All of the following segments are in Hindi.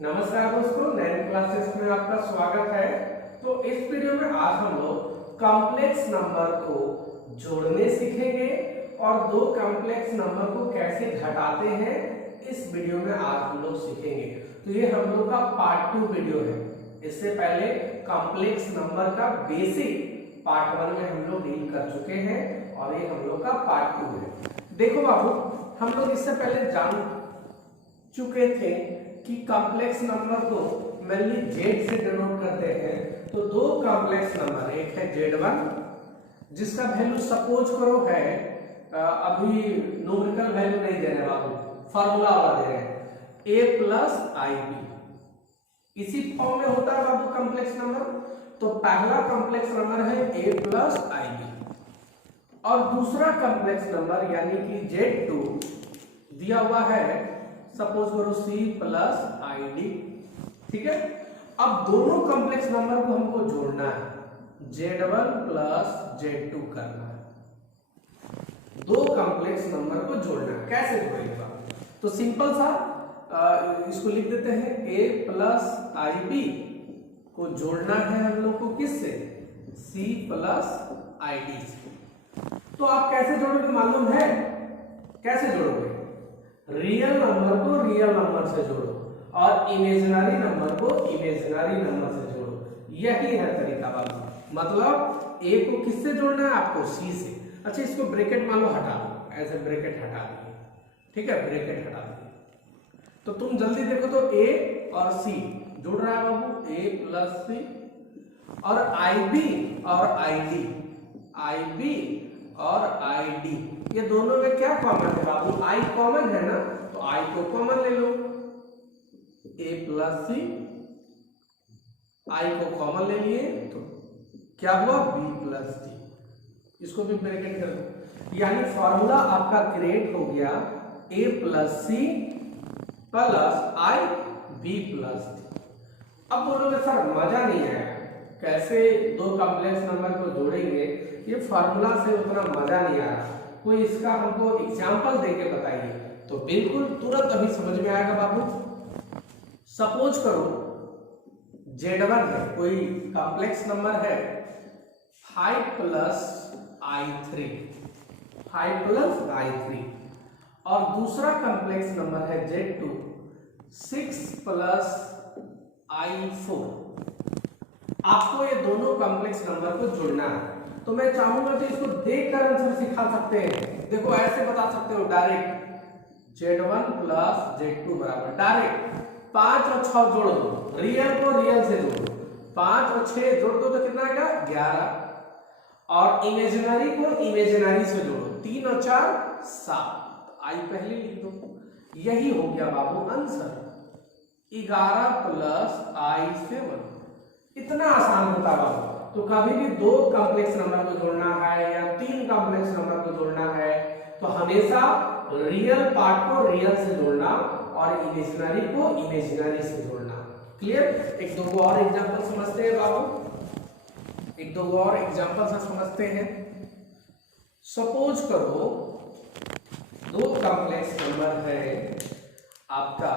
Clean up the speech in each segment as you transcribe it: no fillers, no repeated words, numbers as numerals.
नमस्कार दोस्तों, 9th क्लासेस में आपका स्वागत है। तो इस वीडियो में आज हम लोग कॉम्प्लेक्स नंबर को जोड़ने सीखेंगे और दो कॉम्प्लेक्स नंबर को कैसे घटाते हैं इस वीडियो में आज हम लोग सीखेंगे। तो ये हम लोग का पार्ट 2 वीडियो है। इससे पहले कॉम्प्लेक्स नंबर का बेसिक पार्ट 1 में हम लोग डील कर चुके हैं और ये हम लोग का पार्ट 2 है। देखो बाबू, हम लोग इससे पहले जान चुके थे कि कॉम्प्लेक्स नंबर को मेनली जेड से डिनोट करते हैं। तो दो कॉम्प्लेक्स नंबर, एक है Z1 जिसका वैल्यू सपोज करो है, अभी न्यूमेरिकल वैल्यू नहीं दे रहे बाबू, फार्मूला वाला दे रहे हैं, a प्लस IB। इसी फॉर्म में होता है बाबू कॉम्प्लेक्स नंबर। तो पहला कॉम्प्लेक्स नंबर है a प्लस IB और दूसरा कॉम्प्लेक्स नंबर यानी कि Z2 दिया हुआ है, सपोज करो C प्लस ID। ठीक है, अब दोनों कॉम्प्लेक्स नंबर को हमको जोड़ना है, Z1 प्लस Z2 करना है। दो कॉम्प्लेक्स नंबर को जोड़ना है, कैसे जोड़ेंगे? तो सिंपल सा इसको लिख देते हैं, A प्लस IB को जोड़ना है हम लोग को किससे? C प्लस ID से। तो आप कैसे जोड़ोगे मालूम है? कैसे जोड़ोगे? रियल नंबर को रियल नंबर से जोड़ो और इमेजिनरी नंबर को इमेजिनरी नंबर से जोड़ो। यही है तरीका बाबू। मतलब a को किससे जोड़ना है आपको? c से। अच्छा, इसको ब्रैकेट मान लो हटा दो, ऐसे ब्रैकेट हटा दिए। ठीक है, ब्रैकेट हटा दिए तो तुम जल्दी देखो तो a और c जुड़ रहा है बाबू, a प्लस c और IB और IB और ID, ये दोनों में क्या कॉमन है बाबू? I कॉमन है ना, तो I को कॉमन ले लो, a प्लस c, I को कॉमन ले लिए तो क्या हुआ? B plus d। इसको भी ब्रैकेट कर दो, यानी फॉर्मूला आपका क्रिएट हो गया a plus c plus I B plus d। अब बोलोगे सर मजा नहीं आया, कैसे दो कॉम्प्लेक्स नंबर को जोड़ेंगे? ये फार्मूला से उतना मजा नहीं आ रहा, कोई इसका हमको एग्जांपल देके बताइए। तो बिल्कुल तुरंत अभी समझ में आएगा बाबू। सपोज करो Z1 है, कोई कॉम्प्लेक्स नंबर है 5 प्लस I3 और दूसरा कॉम्प्लेक्स नंबर है Z2 6 प्लस I4। आपको ये दोनों कॉम्प्लेक्स नंबर को जोड़ना है। तो मैं चाहूंगा तो इसको देखकर आंसर सिखा सकते हैं। देखो ऐसे बता सकते हो डायरेक्ट, Z1 प्लस Z2 बराबर डायरेक्ट 5 और 6 जोड़ दो, रियल को रियल से जोड़ो, 5 और 6 जोड़ दो तो कितना आएगा? 11 और इमेजिनरी को इमेजिनरी से जोड़ो, 3 और 4 7। आई पहले लिख दो। यही हो गया बाबू आंसर, 11 प्लस I7। इतना आसान होता है। तो कभी भी दो कॉम्प्लेक्स नंबर को जोड़ना है या तीन कॉम्प्लेक्स नंबर को जोड़ना है तो हमेशा रियल पार्ट को रियल से जोड़ना और इमेजिनरी को इमेजिनरी से जोड़ना। क्लियर? एक दो और एग्जांपल समझते हैं बाबू, एक दो और एग्जांपल से समझते हैं। सपोज करो दो कॉम्प्लेक्स नंबर है आपका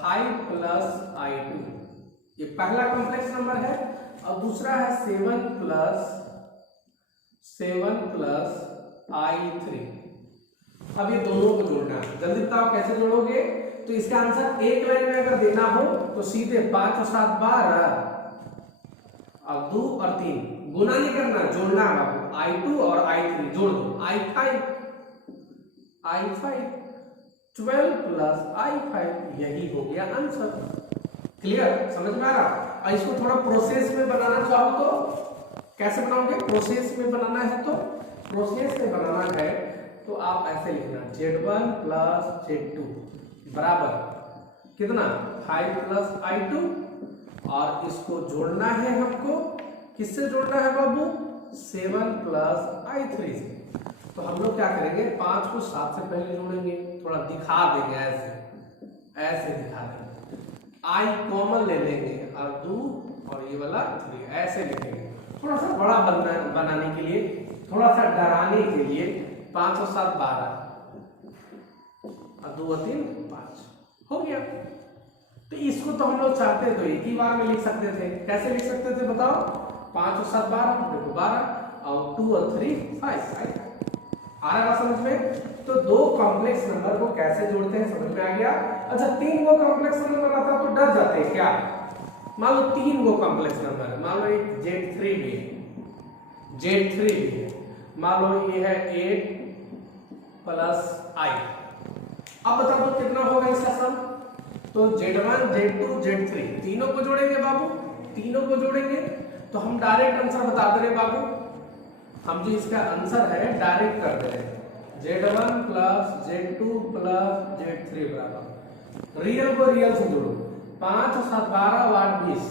5 प्लस I2, ये पहला कॉम्प्लेक्स नंबर है, और दूसरा है 7 प्लस I3। अब ये दोनों को जोड़ना है, जल्दी बताओ कैसे जोड़ोगे? तो इसका आंसर एक लाइन में अगर देना हो तो सीधे 5 और 7 12 और 2 और 3 गुना नहीं करना, जोड़ना है बाबू। I2 और I3 जोड़ दो, I5 12 प्लस I5, यही हो गया आंसर। क्लियर? समझ में आ रहा? और इसको थोड़ा प्रोसेस में बनाना चाहो तो कैसे बनाओगे? प्रोसेस में बनाना है तो प्रोसेस में बनाना है तो आप ऐसे लिखना, Z1 प्लस Z2 बराबर कितना? 5 प्लस I2 और इसको जोड़ना है हमको, किससे जोड़ना है बाबू? 7 प्लस I3 से। तो हम लोग क्या करेंगे? 5 को 7 से पहले जोड़ेंगे, थोड़ा दिखा देंगे, ऐसे दिखा देंगे। I कॉमन ले लेंगे और 2 और ये वाला 3 ऐसे लिखेंगे, थोड़ा सा बड़ा बनाने के लिए, थोड़ा सा डराने के लिए। 5 और 7 12 और 2 और 3 5 हो गया। तो इसको तो हम लोग चाहते तो एक ही बार में लिख सकते थे। कैसे लिख सकते थे बताओ? 5 और 7 12, देखो 12 और 2 और 3 5 आ रहा समझ में? तो दो कॉम्प्लेक्स नंबर को कैसे जोड़ते हैं समझ में आ गया। अच्छा, 3 गो कॉम्प्लेक्स नंबर आता तो डर जाते हैं क्या? मान लो 3 गो कॉम्प्लेक्स नंबर है, मान लो एक Z3 भी है, Z3 भी है, मान लो ये है 8 प्लस I। अब बता दो कितना होगा इसका सम? तो Z1 Z2 Z3 तीनों को जोड़ेंगे बाबू, तीनों को जोड़ेंगे तो हम डायरेक्ट आंसर बता दे रहे बाबू। हम जो इसका आंसर है डायरेक्ट कर दे रहे, Z1 plus Z2 plus Z3 बराबर, रियल को रियल से जोड़ो, 5 और 7 12 और 8 20,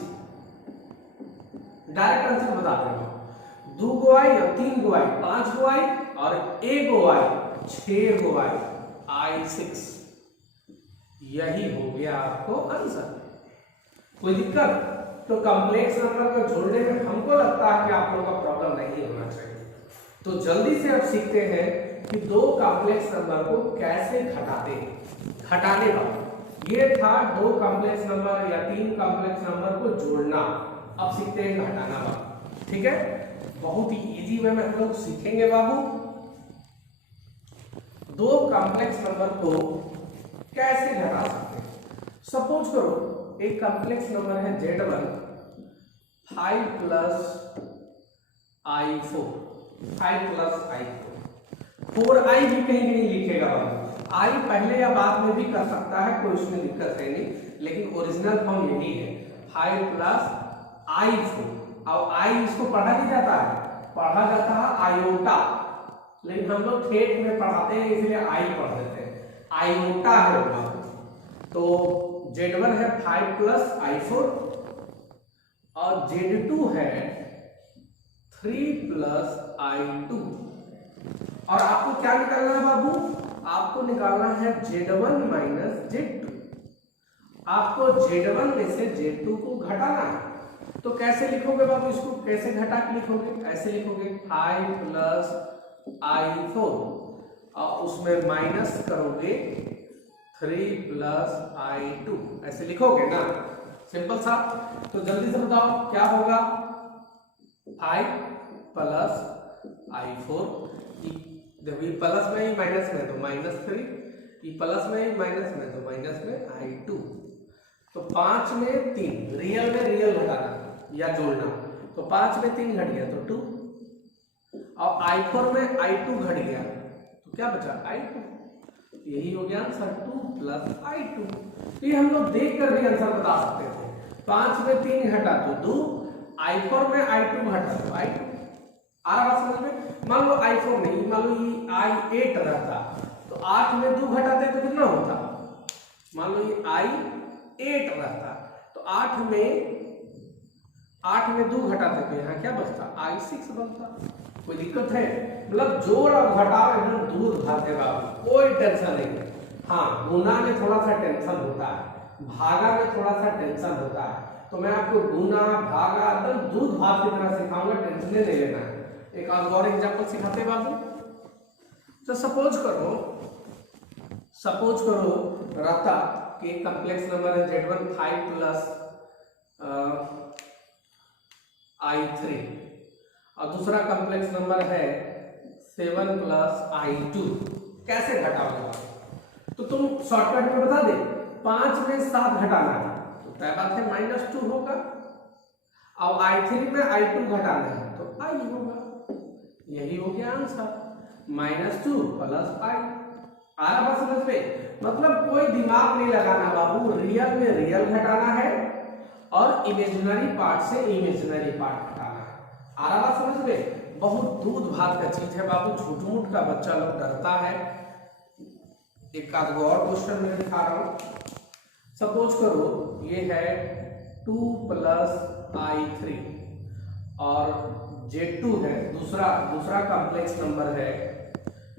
डायरेक्ट आंसर बता दे रहे। 2 गो आई और 3 गो आई, 5 गो आई और 1 गो आई, 6 गो आई, I6। यही हो गया आपको आंसर। कोई दिक्कत? तो कॉम्प्लेक्स नंबर को जोड़ने में हमको लगता है कि आप लोगों का प्रॉब्लम नहीं होना चाहिए। तो जल्दी से अब सीखते हैं कि दो कॉम्प्लेक्स नंबर को कैसे घटाते हैं। घटाने वाला ये था, दो कॉम्प्लेक्स नंबर या 3 कॉम्प्लेक्स नंबर को जोड़ना। अब सीखते हैं घटाना वाला। ठीक है, बहुत ही इजी वे में हम लोग सीखेंगे बाबू। दो कॉम्प्लेक्स नंबर को कैसे घटा सकते हैं। सपोज करो एक कॉम्प्लेक्स नंबर है Z1 5 plus I4, 5 plus I4, 4I भी कहीं कहीं लिखेगा बाबू। I पहले या बाद में भी कर सकता है, कोई उसमें दिक्कत है नहीं, लेकिन ओरिजिनल फॉर्म यही है 5 प्लस I4। अब I इसको पढ़ा नहीं जाता है, पढ़ा जाता है आयोटा, लेकिन हम लोग ठेठ में पढ़ाते हैं इसलिए I पढ़ देते हैं, आयोटा है बाबू। तो Z1 है 5 प्लस I4 और Z2 है 3 प्लस I2। और आपको क्या निकालना है बाबू? आपको निकालना है Z1 माइनस Z2। आपको Z1 में से Z2 को घटाना है। तो कैसे लिखोगे बाबू इसको? कैसे घटा के लिखोगे? ऐसे लिखोगे 5 प्लस I4 और उसमें माइनस करोगे 3 प्लस I2, ऐसे लिखोगे ना, सिंपल सा। तो जल्दी से बताओ क्या होगा? 5 प्लस I4, देखो ये प्लस में ही माइनस में तो -3, ये प्लस में ही माइनस में तो माइनस में I2। तो 5 में 3, रियल में रियल घटाना या जोड़ना, तो 5 में 3 घट गया तो 2, और I4 में I2 घट गया तो क्या बचा? I2। यही हो गया आंसर, 2 प्लस I2। ये हम लोग देख कर भी आंसर बता सकते थे। 5 में 3 घटा तो 2, I4 में I2 घटा तो I2। आ रहा समझ में? मान लो I4 नहीं, मान लो ये I8 रहता तो 8 में 2 घटाते तो कितना होता? मान लो ये I8 रहता तो 8 में 2 घटाते तो यहाँ क्या बचता? I6 बनता। कोई दिक्कत है? मतलब जोड़ और घटाव एकदम दूध भाते बाबू, कोई टेंशन नहीं। हाँ, गुना में थोड़ा सा टेंशन होता है, भागा में थोड़ा सा टेंशन होता है। तो मैं आपको गुना भागा एकदम दूध भात की तरह सिखाऊंगा, टेंशन नहीं लेना है। एक और एग्जांपल सिखाते बाबू। तो सपोज करो रहता कि एक कॉम्प्लेक्स नंबर है Z1 5 प्लस I3 और दूसरा कॉम्प्लेक्स नंबर है 7 प्लस I2। कैसे घटाओगे? तो तुम शॉर्टकट में बता दे, 5 में 7 घटाना है तो तय बात है -2 होगा, और I3 में I2 घटाना है तो I होगा। यही हो गया आंसर, -2 प्लस I। आ रहा बात समझ में? मतलब कोई दिमाग नहीं लगाना बाबू, रियल में रियल घटाना है और इमेजिनरी पार्ट से इमेजिनरी पार्ट घटाना है। आ रहा बात समझ में? बहुत दूध भात का चीज है बाबू, झूठ मूठ का बच्चा लोग डरता है। एक आध गो और क्वेश्चन में दिखा रहा हूं। सपोज करो ये है 2 प्लस I3 और Z2 है, दूसरा कॉम्प्लेक्स नंबर है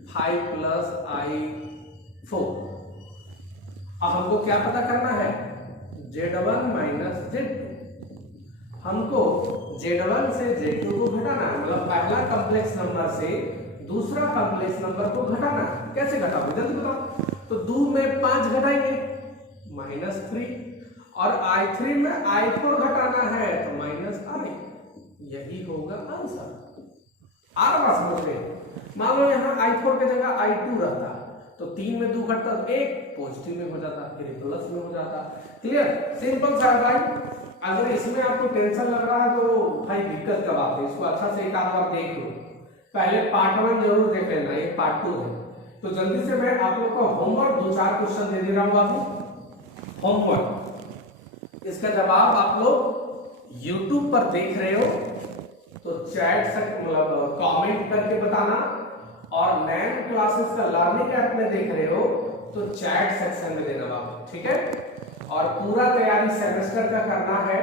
5 प्लस I4। अब हमको क्या पता करना है? Z1 minus Z2। हमको Z1 से Z2 को घटाना है, मतलब पहला कॉम्प्लेक्स नंबर से दूसरा कॉम्प्लेक्स नंबर को घटाना है। कैसे घटाओगे जल्दी बताओ? तो 2 में 5 घटाएंगे -3 और I3 में I4 घटाना है तो माइनस I, यही होगा आंसर। आर बात समझ गए। मान लो यहाँ I4 की जगह I2 रहता तो 3 में 2 घटता तो 1 पॉजिटिव में हो जाता, फिर प्लस में हो जाता। क्लियर, सिंपल सा है भाई। अगर इसमें आपको टेंशन लग रहा है तो भाई दिक्कत का बात है, इसको अच्छा से एक आध बार देख लो। पहले पार्ट 1 जरूर देख लेना, ये पार्ट 2 है। तो जल्दी से मैं आप लोग को होमवर्क 2-4 क्वेश्चन दे दे रहा हूँ बाबू। होमवर्क, इसका जवाब आप लोग YouTube पर देख रहे हो तो चैट से मतलब कमेंट करके बताना, और नैन क्लासेस का लर्निंग ऐप में देख रहे हो तो चैट सेक्शन में देना बाबू, ठीक है। और पूरा तैयारी सेमेस्टर का करना है।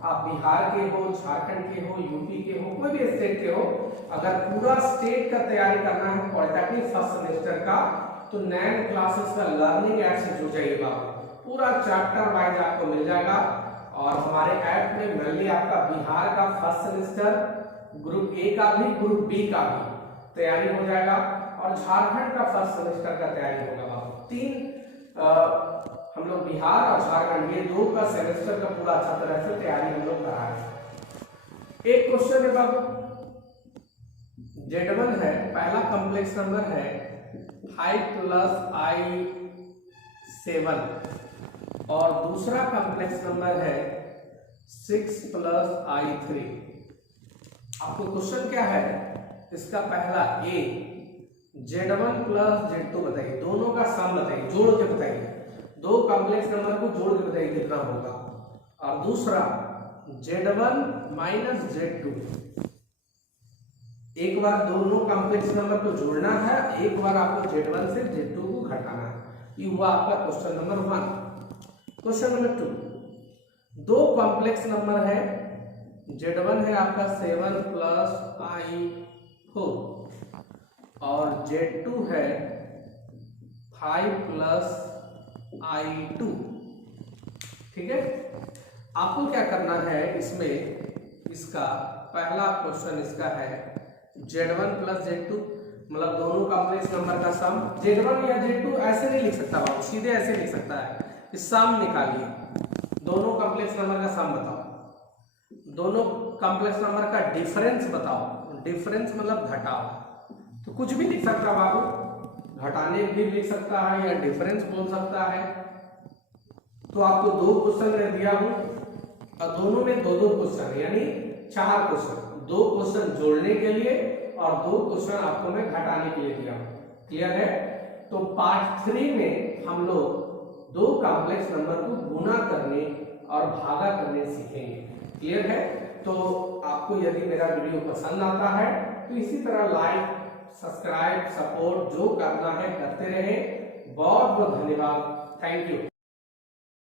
आप बिहार के हो, झारखंड के हो, यूपी के हो, कोई भी स्टेट के हो, अगर पूरा स्टेट का तैयारी करना है पॉलिटेक्निक फर्स्ट सेमेस्टर का तो नैन क्लासेस का लर्निंग ऐप से जुड़ जाइए बाबू। पूरा चैप्टर वाइज आपको मिल जाएगा। और हमारे ऐप में मेनली आपका बिहार का फर्स्ट सेमेस्टर, ग्रुप ए का भी, ग्रुप बी का भी तैयारी हो जाएगा, और झारखंड का फर्स्ट सेमेस्टर का तैयारी होगा बाबू। 3 हम लोग बिहार और झारखंड ये 2 का सेमेस्टर का पूरा अच्छा तरह से तैयारी हम लोग करा रहे हैं। एक क्वेश्चन है बाबू, Z1 है, पहला कॉम्प्लेक्स नंबर है 5 + I7 और दूसरा कॉम्प्लेक्स नंबर है 6 + I3। आपको क्वेश्चन क्या है, इसका पहला A Z1 + Z2 बताइए, दोनों का सम बताइए, जोड़ के बताइए, 2 कॉम्प्लेक्स नंबर को जोड़ के बताइए कितना होगा। और दूसरा Z1 - Z2, एक बार दोनों कॉम्प्लेक्स नंबर को जोड़ना है, एक बार आपको Z1 से Z2 को घटाना है। ये हुआ आपका question number 1। Question number 2, 2 complex number है, Z1 है आपका 7 + I4 और Z2 है 5 + I2, ठीक है। आपको क्या करना है इसमें, इसका पहला क्वेश्चन इसका है Z1 + Z2 मतलब दोनों कॉम्प्लेक्स नंबर का सम। Z1 या Z2 ऐसे नहीं लिख सकता बाबू, सीधे ऐसे लिख सकता है, इस सम निकालिए, दोनों कॉम्प्लेक्स नंबर का सम बताओ, दोनों कॉम्प्लेक्स नंबर का डिफरेंस बताओ, डिफरेंस मतलब घटाओ। तो कुछ भी लिख सकता बाबू, घटाने भी लिख सकता है या डिफरेंस बोल सकता है। तो आपको 2 क्वेश्चन मैं दिया हूं और दोनों में 2-2 क्वेश्चन यानी 4 क्वेश्चन, 2 क्वेश्चन जोड़ने के लिए और 2 क्वेश्चन आपको मैं घटाने के लिए दिया हूं। क्लियर है। तो पार्ट 3 में हम लोग 2 कॉम्प्लेक्स नंबर को गुणा करने और भागा करने सीखेंगे। क्लियर है। तो आपको यदि मेरा वीडियो पसंद आता है तो इसी तरह लाइक, सब्सक्राइब, सपोर्ट जो करना है करते रहे। बहुत बहुत धन्यवाद। Thank you.